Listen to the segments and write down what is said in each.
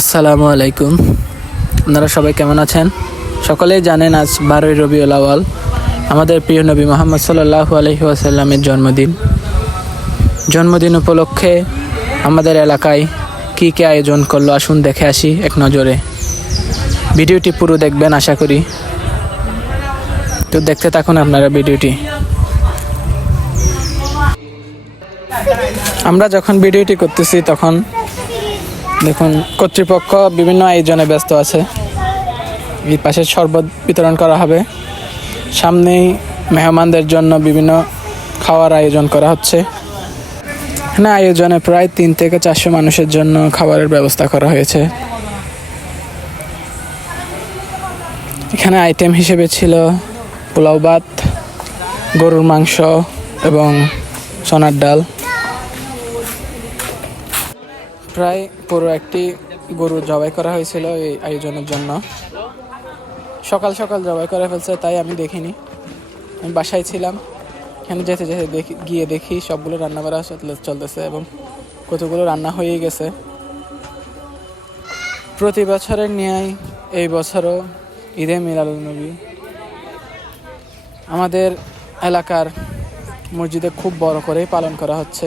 আসসালামু আলাইকুম। আপনারা সবাই কেমন আছেন? সকলেই জানেন আজ বারোই রবিউল আওয়াল আমাদের প্রিয় নবী মোহাম্মদ সাল্লাহু আলহি আসাল্লামের জন্মদিন। জন্মদিন উপলক্ষে আমাদের এলাকায় কী কী আয়োজন করল? আসুন দেখে আসি এক নজরে। ভিডিওটি পুরো দেখবেন, আশা করি। তো দেখতে থাকুন আপনারা ভিডিওটি। আমরা যখন ভিডিওটি করতেছি, তখন দেখুন, কর্তৃপক্ষ বিভিন্ন আয়োজনে ব্যস্ত আছে। এই পাশে শরবত বিতরণ করা হবে। সামনেই মেহমানদের জন্য বিভিন্ন খাওয়ার আয়োজন করা হচ্ছে। এখানে আয়োজনে প্রায় তিন থেকে চারশো মানুষের জন্য খাবারের ব্যবস্থা করা হয়েছে। এখানে আইটেম হিসেবে ছিল পোলাও ভাত, গরুর মাংস এবং সোনার ডাল। প্রায় পুরো একটি গরু জবাই করা হয়েছিল এই আয়োজনের জন্য। সকাল সকাল জবাই করে ফেলছে তাই আমি দেখিনি। আমি বাসায় ছিলাম, এখানে যেতে যেতে দেখি, গিয়ে দেখি সবগুলো রান্না করা চলতেছে এবং কতগুলো রান্না হয়েই গেছে। প্রতি বছরের ন্যায় এই বছরও ঈদে মিলাদুল নবী। আমাদের এলাকার মসজিদে খুব বড় করেই পালন করা হচ্ছে।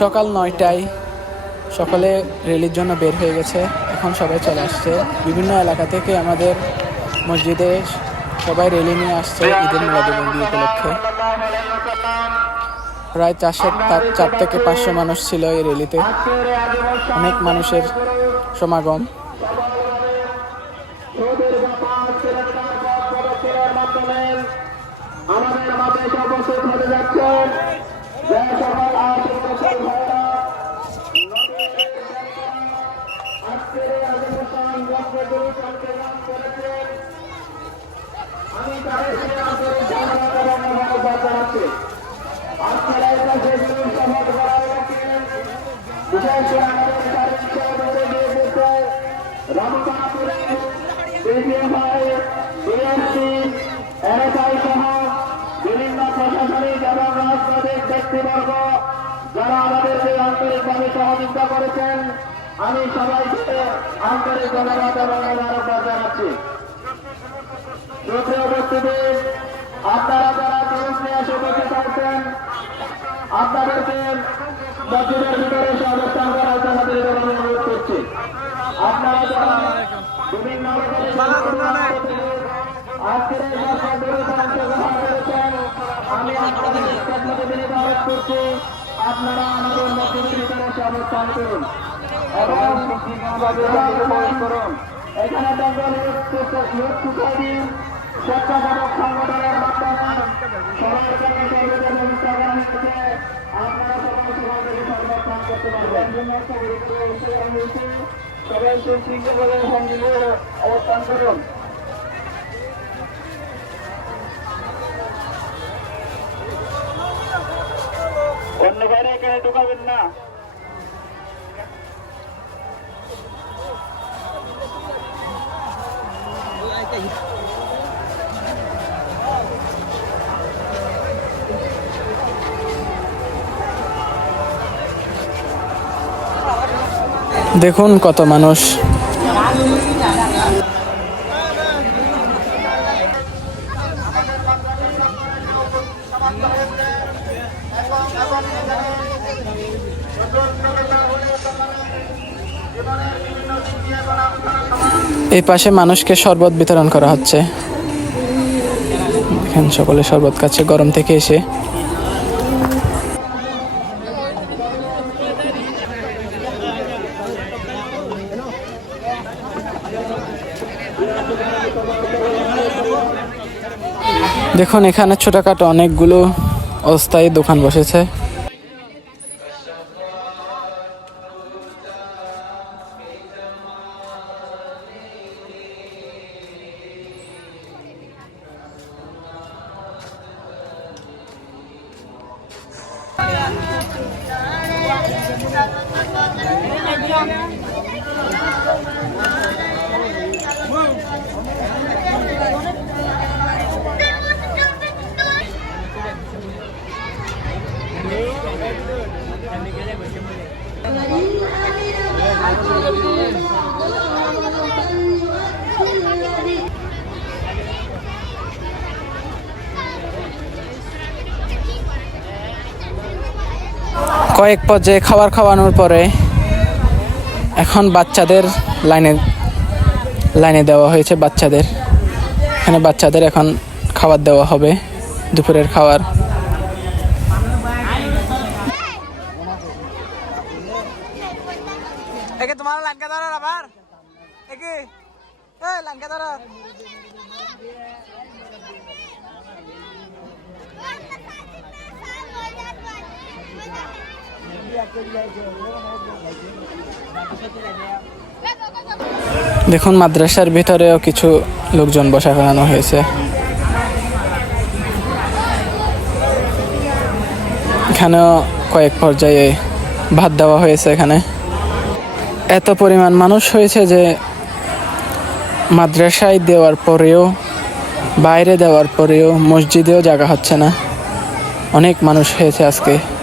সকাল নয়টায় সকলে রেলির জন্য বের হয়ে গেছে। এখন সবাই চলে আসছে। বিভিন্ন এলাকা থেকে আমাদের মসজিদে সবাই রেলি নিয়ে আসছে ঈদের মিলাদুলনবী উপলক্ষে। প্রায় চারশো, চার থেকে পাঁচশো মানুষ ছিল এই রেলিতে অনেক মানুষের সমাগম। আমাদের মাঝে এসে উপস্থিত হতে যাচ্ছেন যে সকল আশেপাশের ভাইরা আজকের আজমস্থান বঙ্গগুরু সংকেতন করেছেন আমি তাদেরকে আন্তরিক ধন্যবাদ এবং মোবারকবাদ জানাচ্ছি এই কাজে গুরু সমাজ করা হয়েছেন বিশেষ করে রামকাপুরে বিপিএফআই বিএসপি এনএসআই সহ বিভিন্ন প্রশাসনিক এবং রাজনৈতিক ব্যক্তিবর্গ যারা আমাদেরকে আন্তরিকভাবে সহযোগিতা করেছেন, আমি সবাইকে আন্তরিক ধন্যবাদ এবং মোবারকবাদ জানাচ্ছি। সুপ্রিয় উপস্থিতি, আপনারা আপনাদেরকে মসজিদের ভিতরে অবস্থান করার জন্য অনুরোধ করছি। আপনারা আমাদের ভিতরে এসে অবস্থান করুন এবং করুন এখানে বেঙ্গল ইউথ স্বেচ্ছাসেবক সংগঠনের সবার জন্য সর্বদা ব্যবস্থা করা হয়েছে আপনারা সবাই সবাই সংরক্ষণ করতে পারবেন সবাই সুশৃঙ্খলভাবে সঙ্গে অবস্থান করুন। অন্য বাইরে এখানে ঢুকাবেন না। দেখুন কত মানুষ। এই পাশে মানুষকে শরবত বিতরণ করা হচ্ছে। দেখেন, সকলে শরবত খাচ্ছে, গরম থেকে এসে। দেখুন এখানে ছোটখাটো অনেকগুলো অস্থায়ী দোকান বসেছে। কয়েক পর্যায়ে খাবার খাওয়ানোর পরে এখন বাচ্চাদের লাইনে লাইনে দেওয়া হয়েছে বাচ্চাদের। এখানে বাচ্চাদের এখন খাবার দেওয়া হবে দুপুরের খাবার। একে তোমার লঙ্কা ধরার আবার। একে। লঙ্কা ধরার দেখুন, মাদ্রাসার ভিতরেও কিছু লোকজন বসা করানো হয়েছে। এখানেও কয়েক পর্যায়ে ভাত দেওয়া হয়েছে এখানে। এত পরিমাণ মানুষ হয়েছে যে মাদ্রাসায় দেওয়ার পরেও, বাইরে দেওয়ার পরেও মসজিদেও জায়গা হচ্ছে না। অনেক মানুষ হয়েছে আজকে।